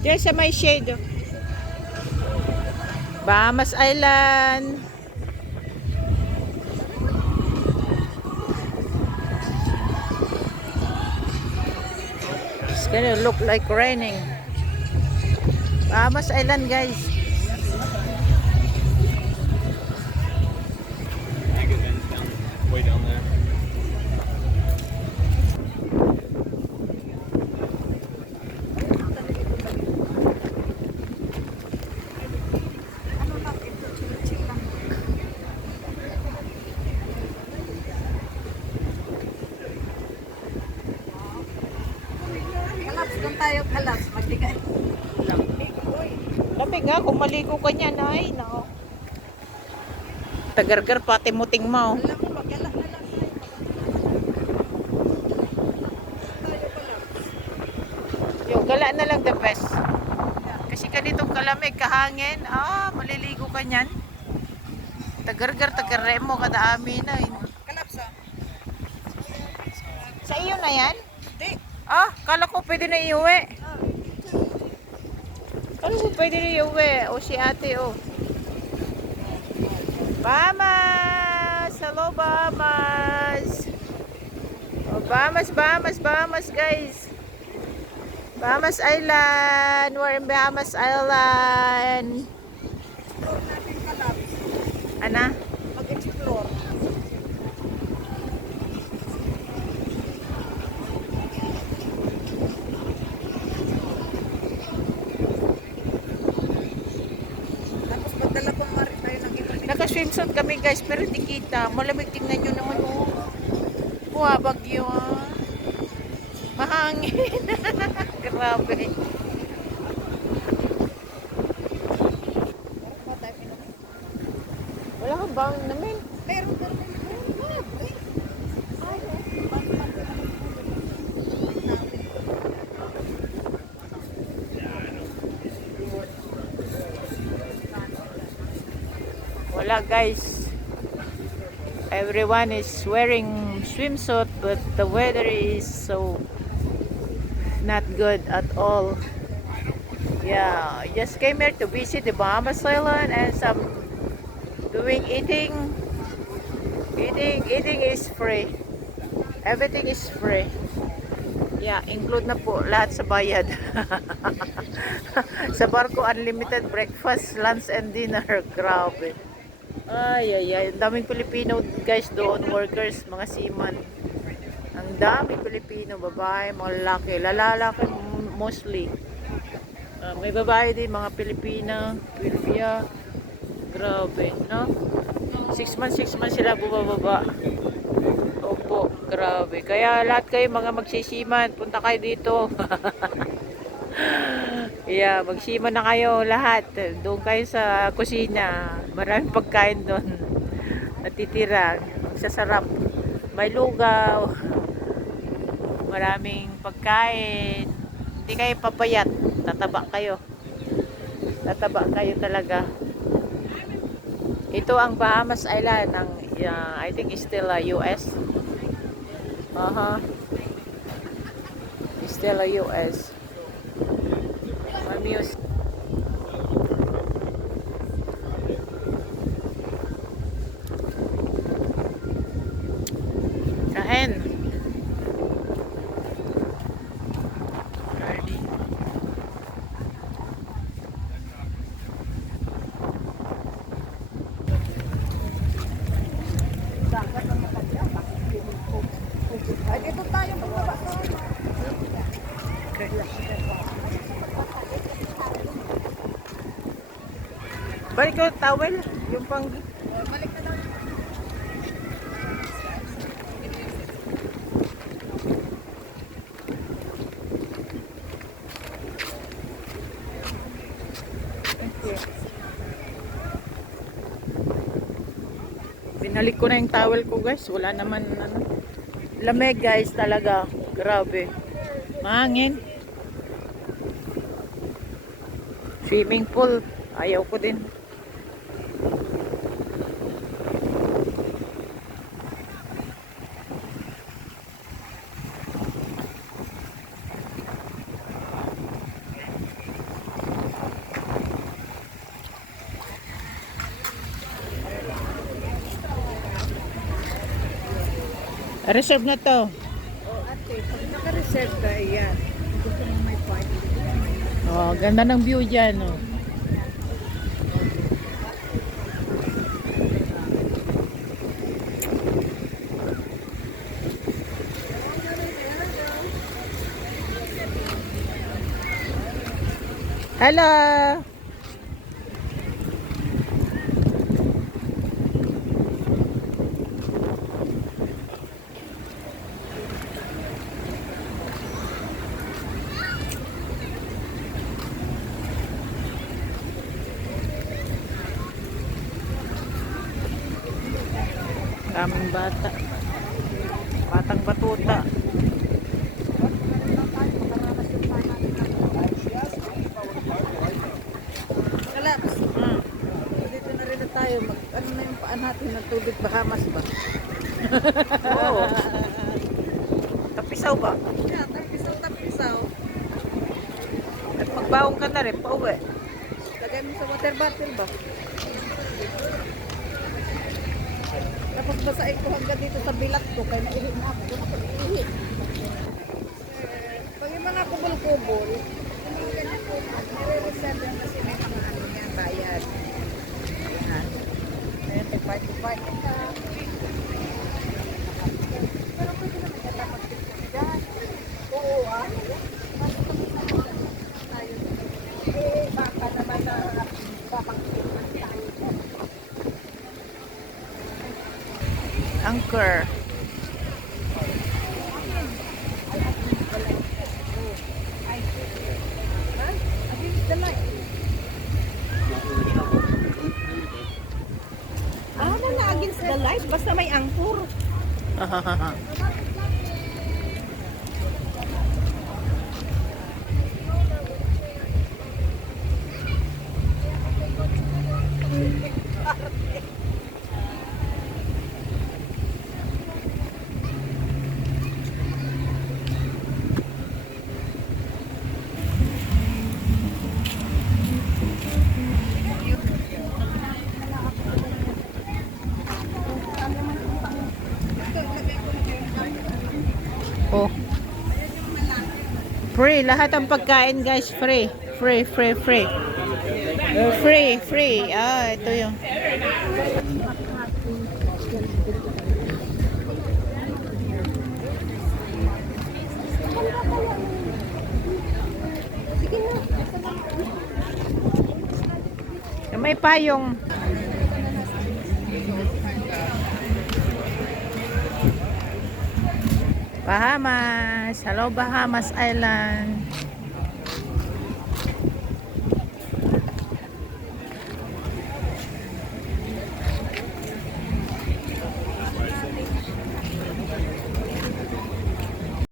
Diyan sa may shade. Oh. Bahamas Island. It's gonna look like raining. Bahamas Island, guys. Way down there. Kalaps, doon tayo kalaps. Magbigay. Lamig nga, kung maligo ka niyan, ay, no. Tagargar pati muting mo. Alam mo, magkala na lang tayo. Tayo kalaps. Yung gala na lang the best. Kasi ganitong kalamig, kahangin, maliligo ka niyan. Tagargar, tagaremo, kada amin na. Kalaps ah. Sa iyo na yan? Di. Kala ko pwede na iuwi. Kala ko pwede na iuwi. O si ate, oh. Bahamas! Hello, Bahamas! Oh, Bahamas, Bahamas, Bahamas, guys. Bahamas Island. We're in Bahamas Island. Explore natin kalaps. Ana? Mag-explore. Tapos magdala kong mari tayo ng iba. Naka-swimsuit kami, guys, pero di kita. Malamig, tingnan nyo naman, oh. Bagyo, ah. Mahangin. Grabe. Ba tayo pinumin? Wala kang bang namin. Meron, meron, meron. Wala, guys. Everyone is wearing swimsuit, but the weather is so not good at all. Yeah, I just came here to visit the Bahamas Island and some doing eating. Eating is free. Everything is free. Yeah, include na po lahat sa bayad. Sa barko, unlimited breakfast, lunch, and dinner. Grabe. Ay. Ang daming Pilipino, guys, doon. Workers, mga seaman. Ang daming Pilipino, babae, mga lalaki. Lalaki mostly. May babae din, mga Pilipina. Pilipia. Grabe, no? 6 months sila bumababa. Opo, grabe. Kaya lahat kayo mga magsisiman, punta kayo dito. Yeah, magsiman na kayo lahat. Doon kayo sa kusina. Maraming pagkain doon. Natitira. Magsasarap. May lugaw. Maraming pagkain. Hindi kayo papayat. Tataba kayo. Tataba kayo talaga. Ito ang Bahamas Island ng I think it's still US. It's still US. My music. Kain. Ay, dito tayo pagbaba sa Balik ko towel. Yung pang... balik na daw. Binalik ko na yung towel ko, guys. Wala naman ano. Lamig, guys, talaga. Grabe. Mahangin. Swimming pool. Ayaw ko din. Reserve na to. Oh, ate, pag naka-reserve ka, yan. Gusto mo may party. Oh, ganda ng view dyan. Oh. Hello! Daming bata. Batang batuta. Kalaps, dito na rin na tayo. Ano na yung paan natin ng tubig Bahamas ba? Oo. Tapisaw ba? Yeah, tapisaw. At magbaong ka na rin, pauwi. Lagay mo sa water bottle ba? Tapos basahin ko hanggang dito sa bilat ko. Kaya naihi na ako. Doon ako naihi. Pag yung mga kubol-kubol, hindi ganyan po. Nire-reserve yan kasi may mga ano yan, bayad. Yan. Kaya party-party ka. Pero pwede naman yan dapat dyan. Oo ah. Baka naman na papangkitan tayo. Anchor. Wala against the light, basta may angkor. Oh. Free. Lahat ng pagkain guys, free. Free. Free. Ah, ito yung. May payong. Bahamas. Hello, Bahamas Island.